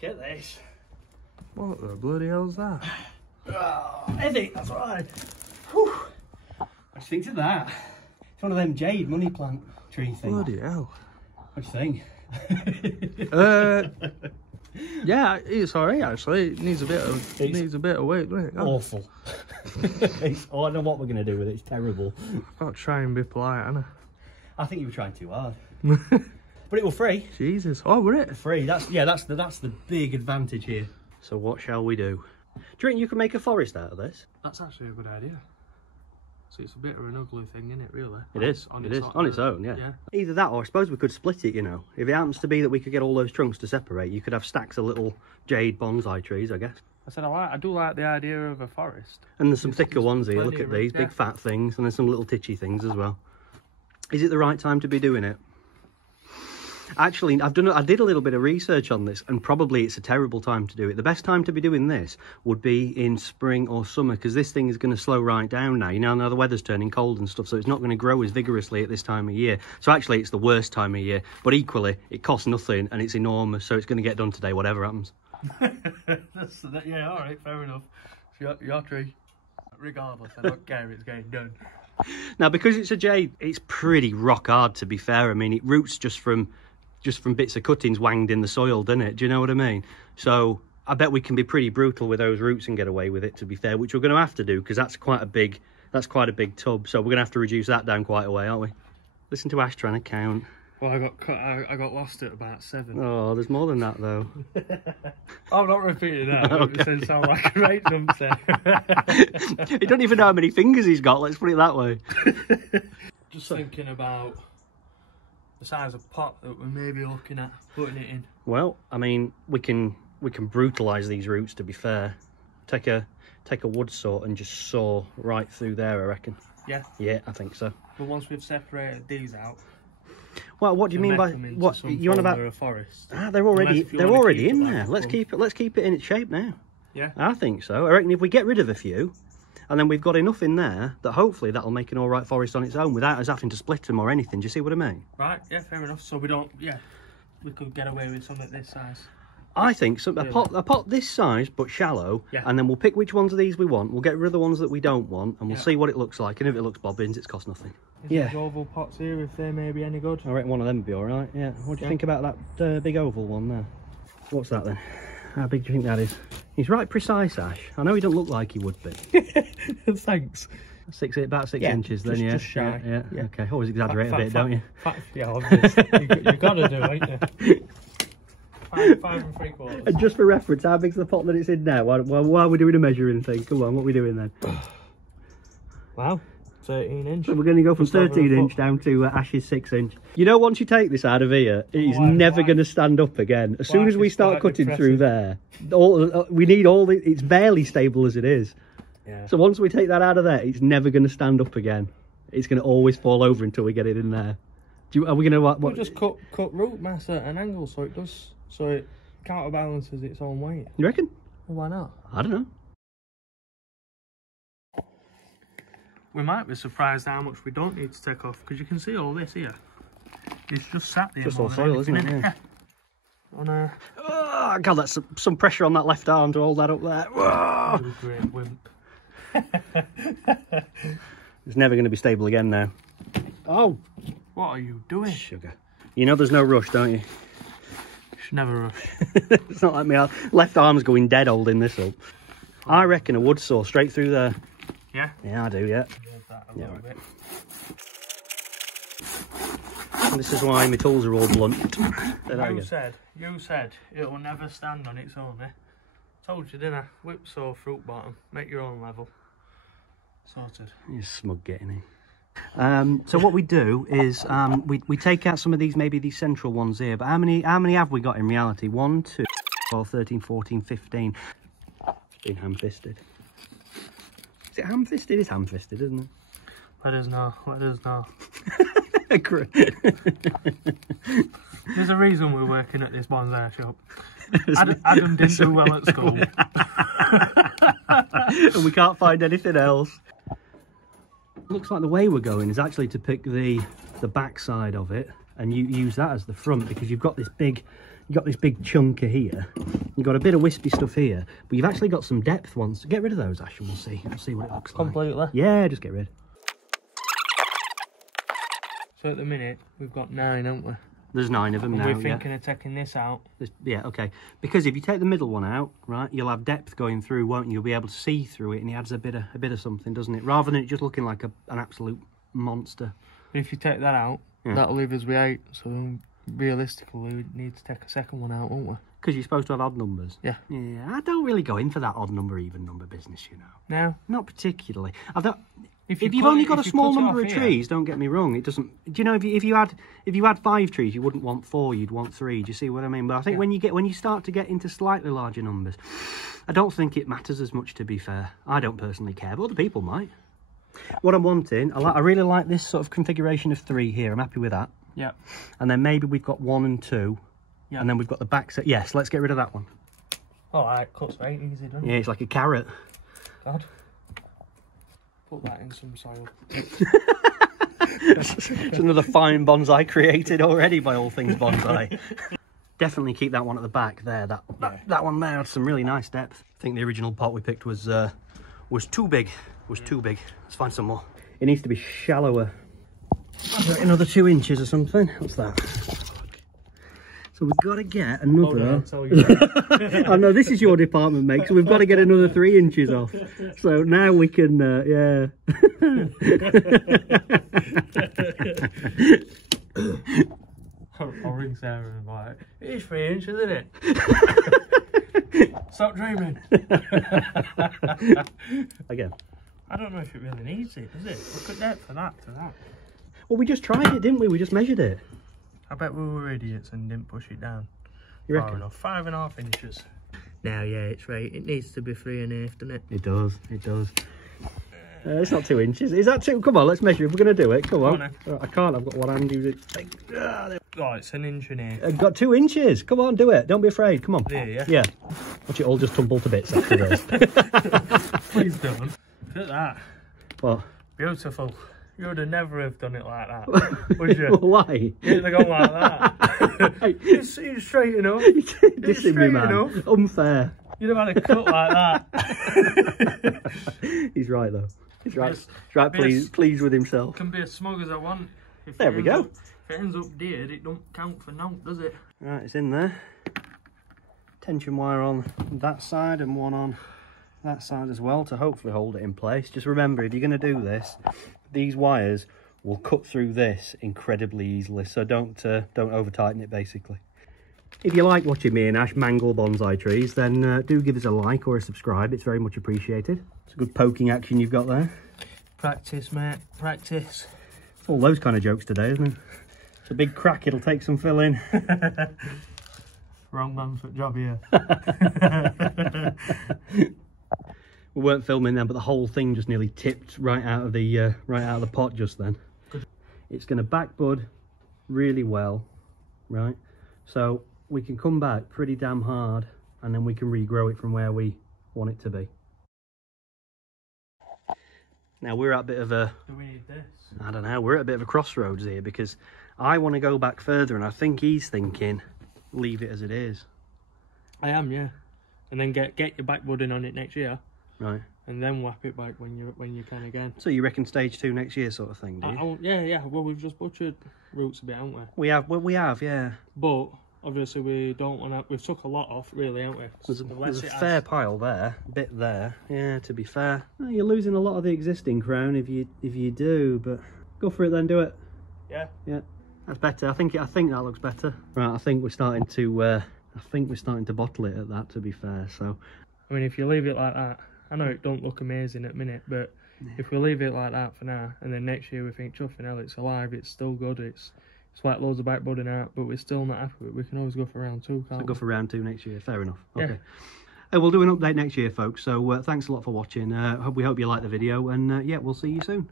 Get this. What the bloody hell's that? Oh, heavy, that's right. Whew. What do you think of that? It's one of them Jade money plant tree things. Bloody hell. What do you think? Yeah, it's alright actually. It needs a bit of weight, doesn't it? Awful. I don't know what we're gonna do with it. It's terrible. I'll try and be polite, Anna. I think you were trying too hard. But it was free. Jesus. Oh, were it? Free. That's the big advantage here. So what shall we do? Do you think you can make a forest out of this? That's actually a good idea. So it's a bit of an ugly thing, isn't it, really? It is. On its own, yeah. Either that, or I suppose we could split it, you know. If it happens to be that we could get all those trunks to separate, you could have stacks of little Jade bonsai trees, I guess. I said I do like the idea of a forest. And there's some thicker ones here, look at these, big fat things, and there's some little titchy things as well. Is it the right time to be doing it? Actually, I did a little bit of research on this, and probably it's a terrible time to do it. The best time to be doing this would be in spring or summer, because this thing is going to slow right down now. You know, now the weather's turning cold and stuff, so it's not going to grow as vigorously at this time of year. So actually, it's the worst time of year. But equally, it costs nothing, and it's enormous, so it's going to get done today, whatever happens. Yeah, all right, fair enough. It's your tree. Regardless, I don't care if it's getting done. Now, because it's a Jade, it's pretty rock hard, to be fair. I mean, it roots just from bits of cuttings wanged in the soil, doesn't it? Do you know what I mean? So I bet we can be pretty brutal with those roots and get away with it, to be fair, which we're going to have to do, because that's quite a big tub. So we're going to have to reduce that down quite a way, aren't we? Listen to Ash trying to count. Well, I got lost at about 7. Oh, there's more than that though. I'm not repeating that. Okay. It doesn't sound like a right numpty. He don't even know how many fingers he's got. Let's put it that way. Just thinking about the size of pot that we're maybe looking at putting it in. Well, I mean, we can brutalise these roots, to be fair. Take a wood saw and just saw right through there, I reckon. Yeah. Yeah, I think so. But once we've separated these out. Well, what do you mean by what you on about? A forest. Ah, they're already in there. Let's keep it in its shape now. Yeah. I think so. I reckon if we get rid of a few, and then we've got enough in there that hopefully that'll make an all right forest on its own without us having to split them or anything. Do you see what I mean? Right. Yeah. Fair enough. So we don't. Yeah. We could get away with something this size. I think so. A pot this size but shallow, yeah. And then we'll pick which ones of these we want. We'll get rid of the ones that we don't want, and we'll see what it looks like. And if it looks bobbins, it's cost nothing. These oval pots here, if they may be any good. I reckon one of them would be all right. Yeah. What do you think about that big oval one there? What's that then? How big do you think that is? He's right precise, Ash. I know he don't look like he would be. Thanks. About 6 inches then, yeah. Just shy. Yeah. Okay. Always exaggerate a bit, don't you? Yeah, obviously. You've got to do, ain't you? 5 3/4. And just for reference, how big's the pot that it's in now? Why are we doing a measuring thing? Come on, what are we doing then? Wow, 13 inch. So we're going to go from 13 inch down to Ash's 6 inch. You know, once you take this out of here, it is never going to stand up again. As soon as we start cutting through there, it's barely stable as it is. Yeah. So once we take that out of there, it's never going to stand up again. It's going to always fall over until we get it in there. Are we going to what? We'll just cut root mass at an angle so it counterbalances its own weight. You reckon? Well, why not? I don't know. We might be surprised how much we don't need to take off, because you can see all this here. It's just sat there. Just all soil, isn't it? Yeah. Oh, God, that's some pressure on that left arm to hold that up there. Whoa. You great wimp. It's never going to be stable again now. Oh. What are you doing? Sugar. You know there's no rush, don't you? Should never rush. It's not like my left arm's going dead holding this up. I reckon a wood saw straight through there. Yeah? Yeah, I do, yeah. Yeah, bit. And this is why my tools are all blunt. You said it'll never stand on its own, eh? Told you, didn't I? Whip saw, fruit bottom, make your own level. Sorted. You're smug getting in. So what we do is we take out some of these, maybe these central ones here, but how many have we got in reality? 1, 2, 12, 13, 14, 15. It's been ham-fisted. Is it ham-fisted? It's ham-fisted, isn't it? Let us know. There's a reason we're working at this bonsai shop. Adam didn't do well at school. And we can't find anything else. Looks like the way we're going is actually to pick the back side of it and you use that as the front, because you've got this big chunker here, You've got a bit of wispy stuff here, but you've actually got some depth ones. Get rid of those, Ash, and we'll see. We'll see what it looks like. Completely? Yeah, just get rid. So at the minute, we've got 9, haven't we? There's 9 of them now, We're thinking of taking this out. Yeah, okay. Because if you take the middle one out, right, you'll have depth going through, won't you? You'll be able to see through it, and it adds a bit of something, doesn't it? Rather than it just looking like an absolute monster. But if you take that out, that'll leave us with 8. So realistically, we need to take a second one out, won't we? Because you're supposed to have odd numbers. Yeah. Yeah, I don't really go in for that odd number, even number business, you know. No? Not particularly. I don't... If you you've only got a small number of trees, don't get me wrong, it doesn't... Do you know, if you had 5 trees, you wouldn't want 4, you'd want 3. Do you see what I mean? But I think when you start to get into slightly larger numbers, I don't think it matters as much, to be fair. I don't personally care, but other people might. What I'm wanting, I really like this sort of configuration of 3 here. I'm happy with that. Yeah. And then maybe we've got 1 and 2. Yeah. And then we've got the back set. Yes, let's get rid of that one. All right, cuts right easy, doesn't it? Yeah, it's like a carrot. God. Put that in some soil. It's another fine bonsai created already by All Things Bonsai. Definitely keep that one at the back there. That one there had some really nice depth. I think the original pot we picked was too big. Too big. Let's find some more. It needs to be shallower. Another 2 inches or something. What's that? So we've got to get another... I know, this is your department, mate, so we've got to get another 3 inches off. So now we can, yeah. I'll ring Sarah and be like, it's 3 inches, isn't it? Stop dreaming. Again. I don't know if it really needs it, does it? Look at depth for that to that. Well, we just tried it, didn't we? We just measured it. I bet we were idiots and didn't push it down. You reckon? 5.5 inches. Now, yeah, it's right. It needs to be 3.5, doesn't it? It does. It does. It's not 2 inches. Is that 2? Come on, let's measure. If we're going to do it, come on. I can't. I've got one hand. Use it. Oh, it's an inch in here. I've got 2 inches. Come on, do it. Don't be afraid. Come on. There, yeah. Yeah. Watch it all just tumble to bits after this. Please don't. Look at that. What? Beautiful. You would have never have done it like that, would you? Why? You'd have gone like that. It's straight enough. It's straight enough. Unfair. You'd have had a cut like that. He's right though. He's right. He's right. Pleased with himself. Can be as smug as I want. There we go. If it ends up dead, it don't count for naught, does it? Right, it's in there. Tension wire on that side and one on that side as well to hopefully hold it in place. Just remember, if you're going to do this, these wires will cut through this incredibly easily, so don't over tighten it basically. If you like watching me and Ash mangle bonsai trees, then do give us a like or a subscribe. It's very much appreciated. It's a good poking action you've got there. Practice, mate, practice. All those kind of jokes today, isn't it? It's a big crack, it'll take some filling. Wrong man for job here. We weren't filming then, but the whole thing just nearly tipped right out of the pot just then. Good. It's going to back bud really well, right? So we can come back pretty damn hard, and then we can regrow it from where we want it to be. Now we're at a bit of a... Do we need this? I don't know. We're at a bit of a crossroads here because I want to go back further, and I think he's thinking leave it as it is. I am, yeah. And then get your back budding on it next year. Right. And then whap it back when you can again. So you reckon stage 2 next year sort of thing, do you? Yeah. Well, we've just butchered roots a bit, haven't we? We have, yeah. But obviously we don't want to... We've took a lot off, really, haven't we? There's a fair pile there, a bit there. Yeah, to be fair. Well, you're losing a lot of the existing crown if you do, but go for it then, do it. Yeah. Yeah. That's better. I think that looks better. Right, I think we're starting to bottle it at that, to be fair. So I mean, if you leave it like that, I know it don't look amazing at the minute, but if we leave it like that for now, and then next year we think, chuffing hell, it's alive, it's still good, it's like loads of back budding out, but we're still not happy with it, we can always go for round 2, can't we? Go for round 2 next year, fair enough. Okay. Yeah. We'll do an update next year, folks, so thanks a lot for watching. We hope you liked the video, and yeah, we'll see you soon.